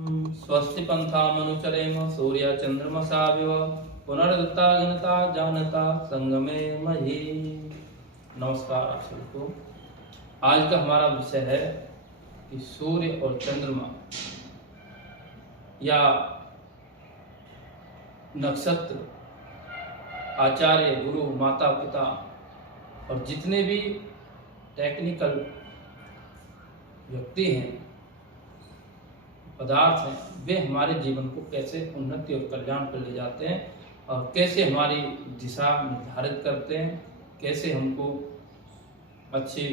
स्वस्ति पंथामनुचरेम सूर्य चंद्रमसाविव पुनर्दत्ता जनता जानता संगमे मही। नमस्कार आप सबको। आज का हमारा विषय है कि सूर्य और चंद्रमा या नक्षत्र, आचार्य, गुरु, माता पिता और जितने भी टेक्निकल व्यक्ति हैं, पदार्थ हैं, वे हमारे जीवन को कैसे उन्नति और कल्याण पर ले जाते हैं और कैसे हमारी दिशा निर्धारित करते हैं, कैसे हमको अच्छी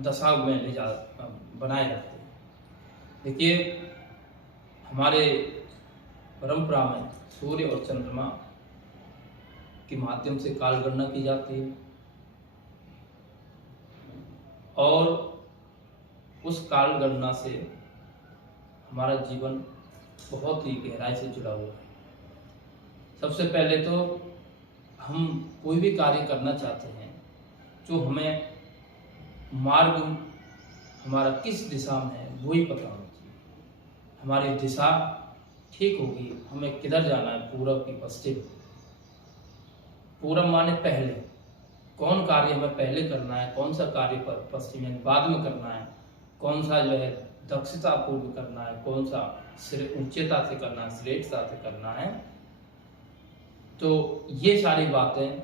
दशा में बनाए जाते हैं। देखिए, हमारे परंपरा में सूर्य और चंद्रमा के माध्यम से काल गणना की जाती है और उस काल गणना से हमारा जीवन बहुत ही गहराई से जुड़ा हुआ है। सबसे पहले तो हम कोई भी कार्य करना चाहते हैं, जो हमें मार्ग हमारा किस दिशा में है वही पता होना चाहिए। हमारी दिशा ठीक होगी, हमें किधर जाना है, पूरब की पश्चिम। पूरब माने पहले, कौन कार्य हमें पहले करना है, कौन सा कार्य पर पश्चिम यानी बाद में करना है, कौन सा जो है दक्षता पूर्व करना है, कौन सा उच्चता से करना है, श्रेष्ठता से करना है। तो ये सारी बातें,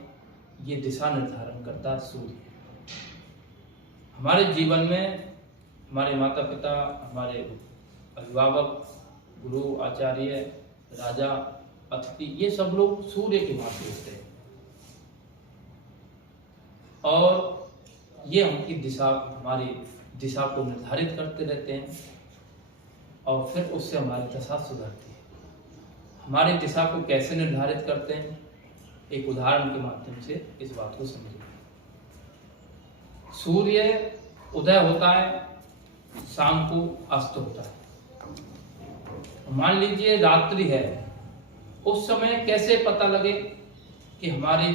ये दिशा निर्धारण करता है सूर्य। हमारे जीवन में हमारे माता पिता, हमारे अभिभावक, गुरु, आचार्य, राजा, अतिथि, ये सब लोग सूर्य के माध्यम से हैं और ये हमकी दिशा, हमारी दिशा को निर्धारित करते रहते हैं और फिर उससे हमारी दशा सुधरती है। हमारी दिशा को कैसे निर्धारित करते हैं, एक उदाहरण के माध्यम से इस बात को समझिए। सूर्य उदय होता है, शाम को अस्त होता है। मान लीजिए रात्रि है, उस समय कैसे पता लगे कि हमारी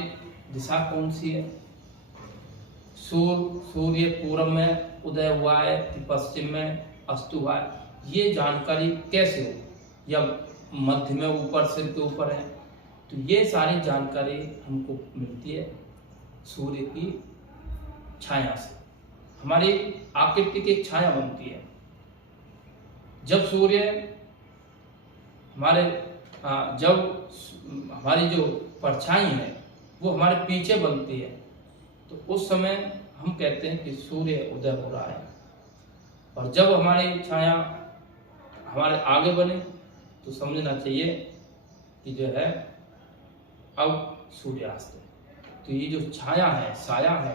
दिशा कौन सी है। सूर्य पूर्व में उदय हुआ है कि पश्चिम में अस्त हुआ है, ये जानकारी कैसे हो, या मध्य में ऊपर, सिर के ऊपर है, तो ये सारी जानकारी हमको मिलती है सूर्य की छाया से। हमारी आकृति की एक छाया बनती है। जब सूर्य जब हमारी जो परछाई है वो हमारे पीछे बनती है, तो उस समय हम कहते हैं कि सूर्य उदय हो रहा है। और जब हमारी छाया हमारे आगे बने तो समझना चाहिए कि जो है अब सूर्यास्त है। तो ये जो छाया है, साया है,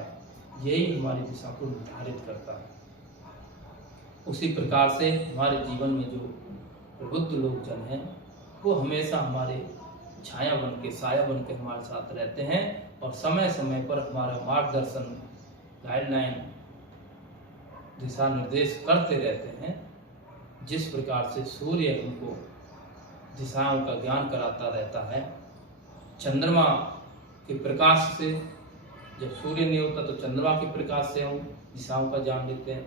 यही हमारी दिशा को निर्धारित करता है। उसी प्रकार से हमारे जीवन में जो प्रबुद्ध लोग जन हैं, वो हमेशा हमारे छाया बन के, साया बन के हमारे साथ रहते हैं और समय समय पर हमारा मार्गदर्शन, गाइडलाइन, दिशा निर्देश करते रहते हैं। जिस प्रकार से सूर्य हमको दिशाओं का ज्ञान कराता रहता है, चंद्रमा के प्रकाश से, जब सूर्य नहीं होता तो चंद्रमा के प्रकाश से हम दिशाओं का ज्ञान लेते हैं।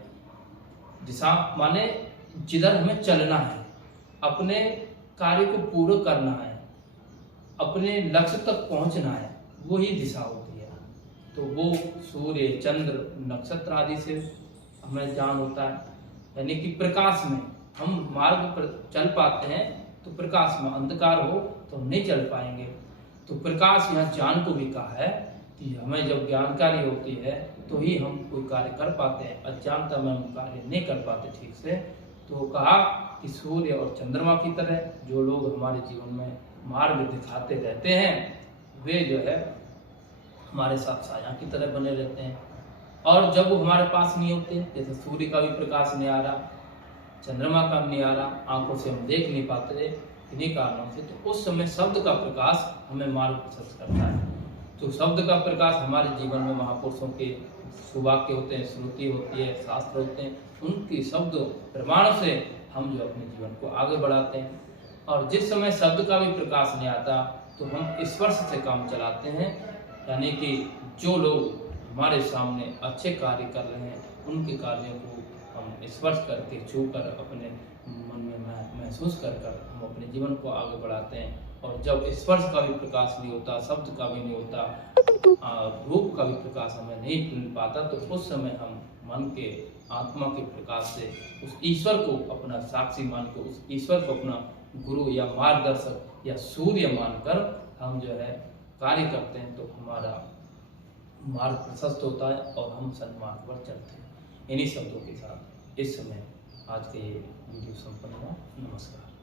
दिशा माने जिधर हमें चलना है, अपने कार्य को पूरा करना है, अपने लक्ष्य तक पहुंचना है, वही दिशा होती है। तो वो सूर्य, चंद्र, नक्षत्र आदि से हमें ज्ञान होता है। यानी कि प्रकाश में हम मार्ग पर चल पाते हैं, तो प्रकाश में, अंधकार हो तो हम नहीं चल पाएंगे। तो प्रकाश यहाँ ज्ञान को भी कहा है कि हमें जब ज्ञानकारी होती है तो ही हम कोई कार्य कर पाते हैं। अज्ञानता में हम कार्य नहीं कर पाते ठीक से। तो कहा कि सूर्य और चंद्रमा की तरह जो लोग हमारे जीवन में मार्ग दिखाते रहते हैं, वे जो है हमारे साथ साया की तरह बने रहते हैं। और जब वो हमारे पास नहीं होते, जैसे सूर्य का भी प्रकाश नहीं आ रहा, चंद्रमा का नहीं आ रहा, आंखों से हम देख नहीं पाते इन्हीं कारणों से, तो उस समय शब्द का प्रकाश हमें मार्ग प्रशस्त करता है। तो शब्द का प्रकाश हमारे जीवन में महापुरुषों के सुवाक्य होते हैं, श्रुति होती है, शास्त्र होते हैं, उनकी शब्द प्रमाण से हम जो अपने जीवन को आगे बढ़ाते हैं। और जिस समय शब्द का भी प्रकाश नहीं आता तो हम स्पर्श से काम चलाते हैं। यानी कि जो लोग हमारे सामने अच्छे कार्य कर रहे हैं, उनके कार्यों को हम स्पर्श करके, छू कर अपने महसूस कर कर हम अपने जीवन को आगे बढ़ाते हैं। और जब स्पर्श का भी प्रकाश नहीं होता, शब्द का भी नहीं होता, रूप का भी प्रकाश हमें नहीं मिल पाता, तो उस समय हम मन के आत्मा के प्रकाश से उस ईश्वर को अपना साक्षी मान के, उस ईश्वर को अपना गुरु या मार्गदर्शक या सूर्य मानकर हम जो है कार्य करते हैं, तो हमारा मार्ग प्रशस्त होता है और हम सन्मार्ग पर चलते हैं। इन्हीं शब्दों के साथ इस समय आज के ये वीडियो संपन्न हुआ। नमस्कार।